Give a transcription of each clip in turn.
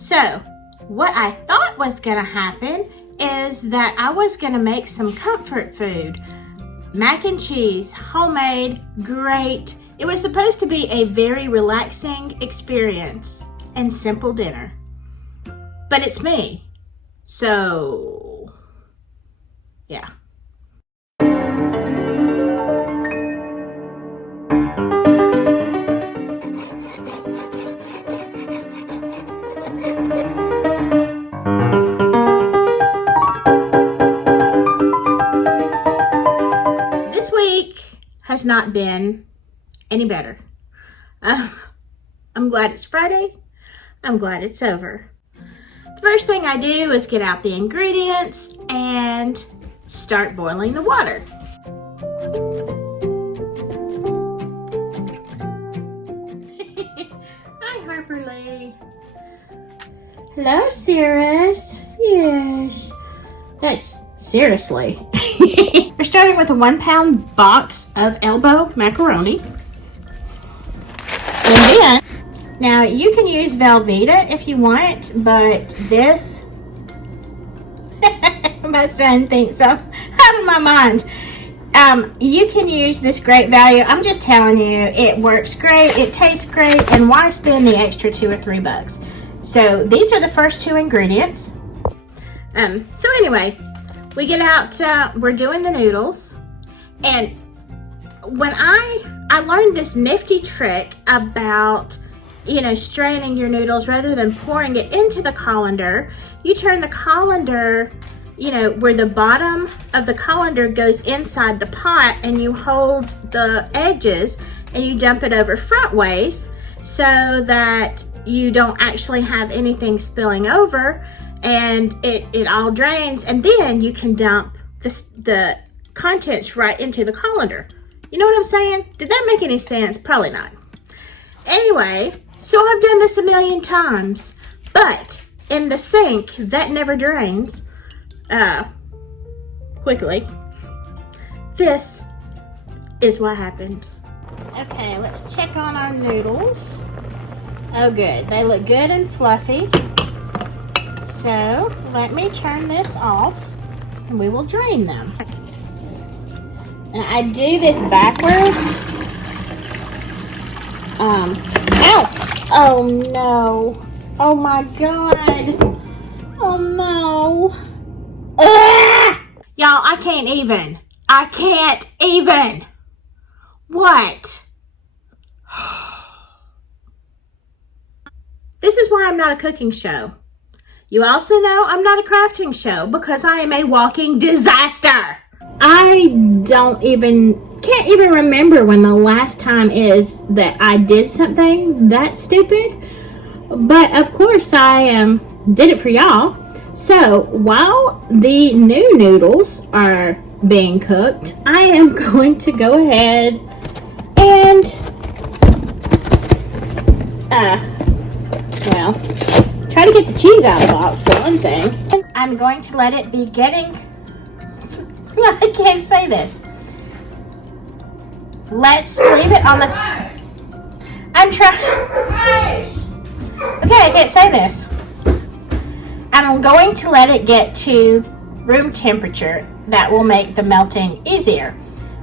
So, what I thought was gonna happen is that I was gonna make some comfort food. Mac and cheese, homemade, great. It was supposed to be a very relaxing experience and simple dinner. But it's me. So, yeah. This week has not been any better. I'm glad it's Friday. I'm glad it's over. The first thing I do is get out the ingredients and start boiling the water. Hi, Harper Lee. Hello, Cirrus. Yes. That's seriously. We're starting with a 1 pound box of elbow macaroni. And then, now you can use Velveeta if you want, but this, my son thinks I'm out of my mind. You can use this great value. I'm just telling you, it works great, it tastes great, and why spend the extra $2 or $3? So these are the first 2 ingredients. So anyway, we get out, we're doing the noodles, and when I learned this nifty trick about, straining your noodles rather than pouring it into the colander. You turn the colander, where the bottom of the colander goes inside the pot, and you hold the edges and you dump it over front ways so that you don't actually have anything spilling over, and it all drains, and then you can dump the contents right into the colander. You know what I'm saying? Did that make any sense? Probably not. Anyway, so I've done this a million times, but in the sink that never drains quickly. This is what happened. Okay, let's check on our noodles. Oh good, they look good and fluffy. So let me turn this off and we will drain them. And I do this backwards. Ow! Oh no. Oh my god. Oh no. Ah! Y'all, I can't even. What? This is why I'm not a cooking show. You also know I'm not a crafting show because I am a walking disaster. I can't even remember when the last time is that I did something that stupid. But of course I did it for y'all. So while the new noodles are being cooked, I am going to go ahead and try to get the cheese out of the box for one thing. I'm going to let it be getting I can't say this. Let's leave it on the... I'm trying... Okay, I can't say this. I'm going to let it get to room temperature. That will make the melting easier.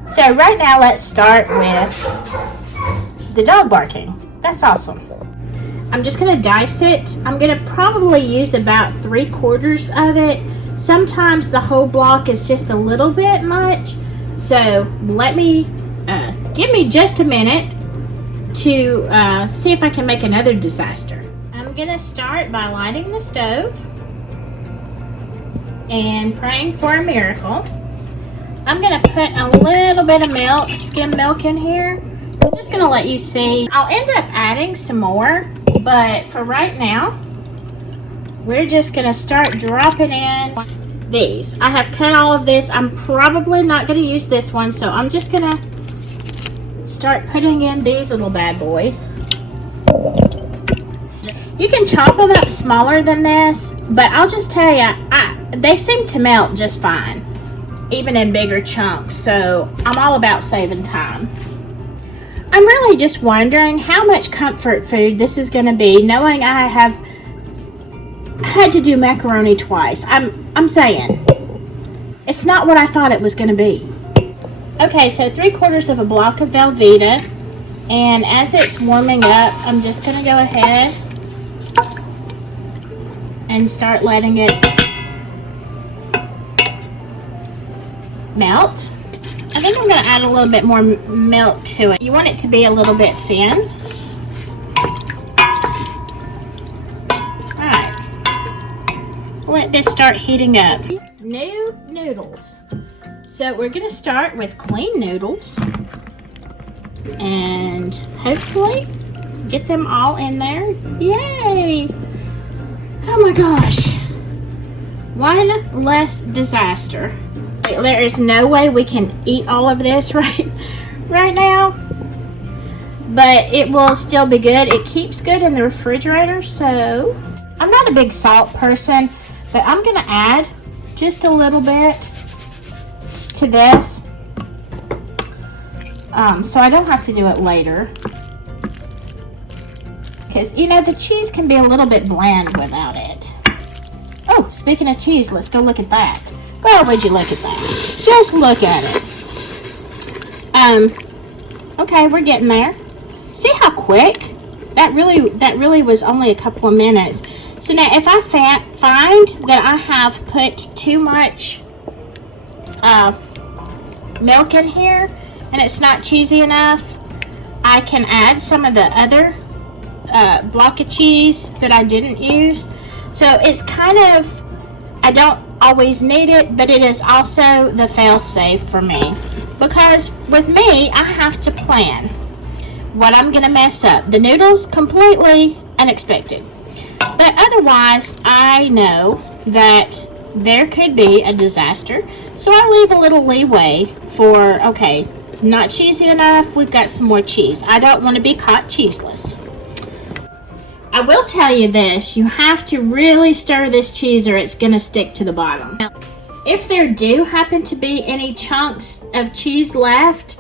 So right now, let's start with the dog barking. That's awesome. I'm just going to dice it. I'm going to probably use about 3/4 of it. Sometimes the whole block is just a little bit much. So let me, give me just a minute to see if I can make another disaster. I'm going to start by lighting the stove and praying for a miracle. I'm going to put a little bit of milk, skim milk in here. I'm just going to let you see. I'll end up adding some more, but for right now, we're just going to start dropping in these. I have cut all of this. I'm probably not going to use this one, so I'm just going to start putting in these little bad boys. You can chop them up smaller than this, but I'll just tell you, they seem to melt just fine, even in bigger chunks, so I'm all about saving time. I'm really just wondering how much comfort food this is going to be, knowing I have had to do macaroni twice. I'm saying. It's not what I thought it was going to be. Okay, so 3/4 of a block of Velveeta. And as it's warming up, I'm just going to go ahead and start letting it melt. I think I'm going to add a little bit more milk to it. You want it to be a little bit thin. Alright. Let this start heating up. New noodles. So we're going to start with clean noodles. And hopefully get them all in there. Yay! Oh my gosh. One less disaster. There is no way we can eat all of this right now. But it will still be good. It keeps good in the refrigerator. So I'm not a big salt person, but I'm going to add just a little bit to this. So I don't have to do it later. Because, you know, the cheese can be a little bit bland without it. Oh, speaking of cheese, let's go look at that. Well, would you look at that? Just look at it. Okay, we're getting there. See how quick? That really was only a couple of minutes. So now if I find that I have put too much milk in here, and it's not cheesy enough, I can add some of the other block of cheese that I didn't use. So it's kind of, I don't always need it, but it is also the fail-safe for me. Because with me, I have to plan what I'm going to mess up. The noodles, completely unexpected. But otherwise, I know that there could be a disaster. So I leave a little leeway for, okay, not cheesy enough, we've got some more cheese. I don't want to be caught cheeseless. I will tell you this, you have to really stir this cheese or it's going to stick to the bottom. If there do happen to be any chunks of cheese left,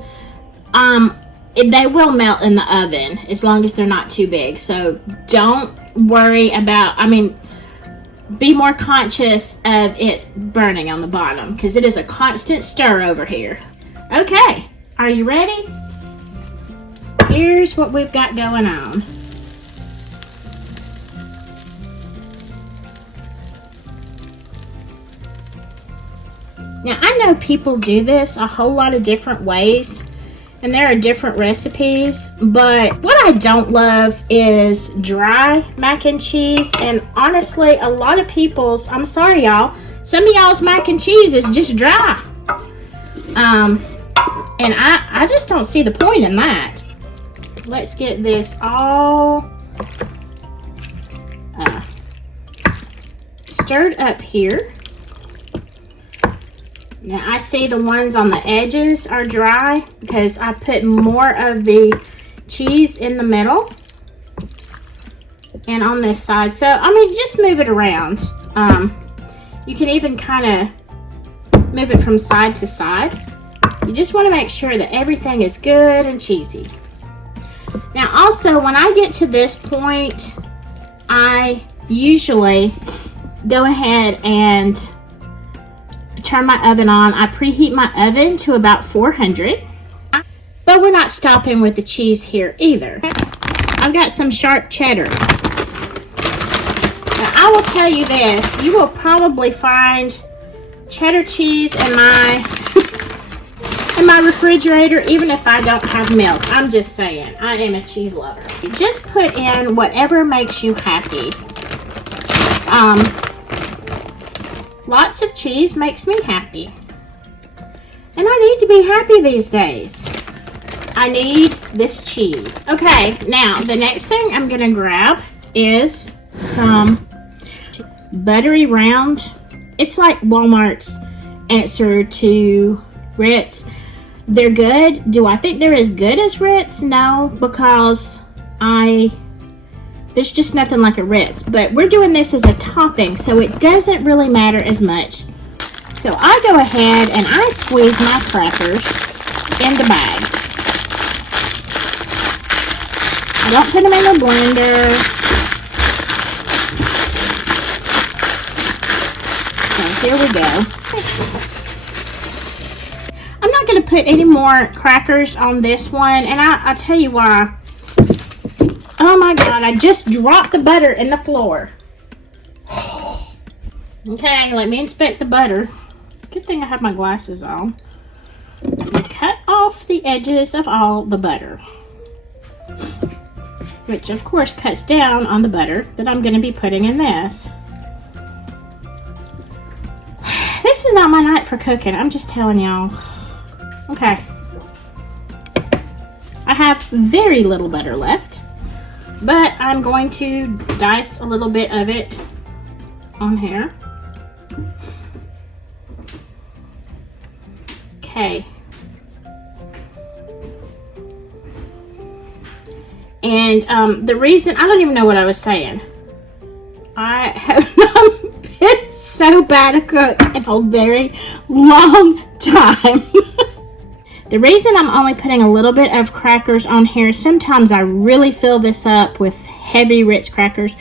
they will melt in the oven as long as they're not too big. So don't worry about, be more conscious of it burning on the bottom because it is a constant stir over here. Okay. Are you ready? Here's what we've got going on. Now, I know people do this a whole lot of different ways, and there are different recipes, but what I don't love is dry mac and cheese, and honestly, a lot of people's, I'm sorry y'all, some of y'all's mac and cheese is just dry. And I just don't see the point in that. Let's get this all stirred up here. Now I see the ones on the edges are dry because I put more of the cheese in the middle and on this side. So, just move it around. You can even kind of move it from side to side. You just want to make sure that everything is good and cheesy. Now also, when I get to this point, I usually go ahead and turn my oven on. I preheat my oven to about 400. But we're not stopping with the cheese here either. I've got some sharp cheddar. Now, I will tell you this. You will probably find cheddar cheese in my refrigerator, even if I don't have milk. I'm just saying, I am a cheese lover. You just put in whatever makes you happy. Lots of cheese makes me happy. And I need to be happy these days. I need this cheese. Okay, now the next thing I'm gonna grab is some buttery round. It's like Walmart's answer to Ritz. They're good. Do I think they're as good as Ritz? No, because there's just nothing like a Ritz. But we're doing this as a topping, so it doesn't really matter as much. So I go ahead and I squeeze my crackers in the bag. I don't put them in the blender. here we go. I'm not going to put any more crackers on this one, and I'll tell you why. Oh my God, I just dropped the butter in the floor. Okay, let me inspect the butter. Good thing I have my glasses on. And cut off the edges of all the butter, which of course cuts down on the butter that I'm going to be putting in this. This is not my night for cooking, I'm just telling y'all. Okay. I have very little butter left, but I'm going to dice a little bit of it on here. Okay. And the reason, I don't even know what I was saying. I have not been so bad a cook in a very long time. The reason I'm only putting a little bit of crackers on here, sometimes I really fill this up with heavy Ritz crackers,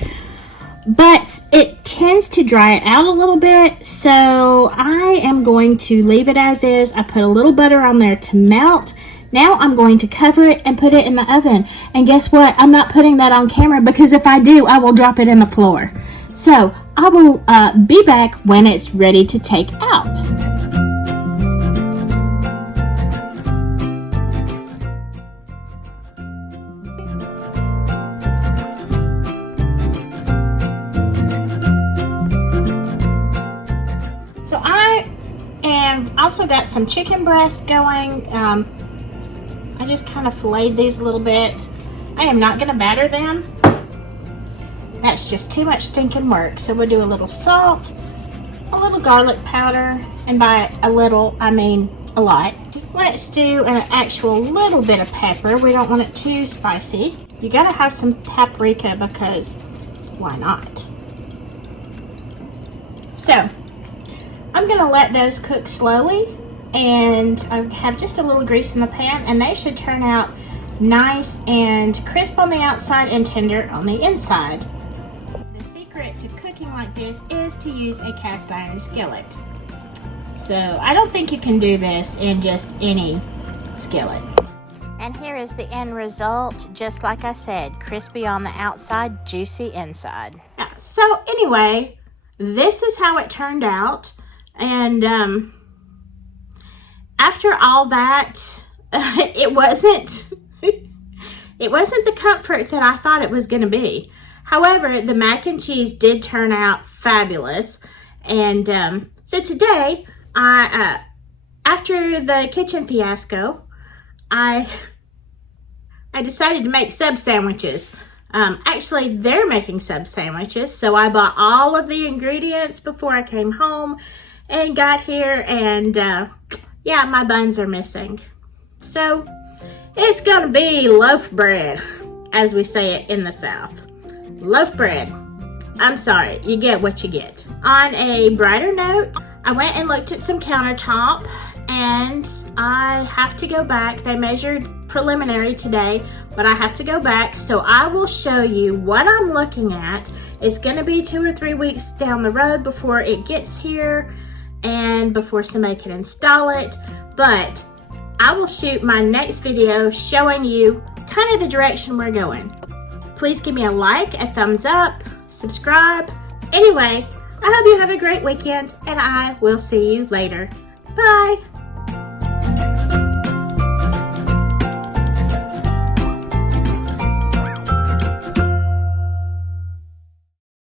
but it tends to dry it out a little bit, so I am going to leave it as is. I put a little butter on there to melt. Now I'm going to cover it and put it in the oven. And guess what? I'm not putting that on camera because if I do, I will drop it in the floor. So I will be back when it's ready to take out. So I am also got some chicken breasts going. I just kind of filleted these a little bit. I am not going to batter them. That's just too much stinking work. So we'll do a little salt, a little garlic powder, and by a little, I mean a lot. Let's do an actual little bit of pepper. We don't want it too spicy. You got to have some paprika because why not? So I'm going to let those cook slowly, and I have just a little grease in the pan, and they should turn out nice and crisp on the outside and tender on the inside. The secret to cooking like this is to use a cast iron skillet. So I don't think you can do this in just any skillet. And here is the end result, just like I said, crispy on the outside, juicy inside. So anyway, this is how it turned out. And after all that, it wasn't the comfort that I thought it was going to be. However, the mac and cheese did turn out fabulous. And so today, after the kitchen fiasco, I decided to make sub sandwiches. Actually, they're making sub sandwiches, so I bought all of the ingredients before I came home and got here, and yeah, my buns are missing. So it's gonna be loaf bread, as we say it in the South. Loaf bread. I'm sorry, you get what you get. On a brighter note, I went and looked at some countertop, and I have to go back. They measured preliminary today, but I have to go back, so I will show you what I'm looking at. It's going to be 2 or 3 weeks down the road before it gets here and before somebody can install it, but I will shoot my next video showing you kind of the direction we're going. Please give me a like, a thumbs up, subscribe. Anyway, I hope you have a great weekend, and I will see you later. Bye!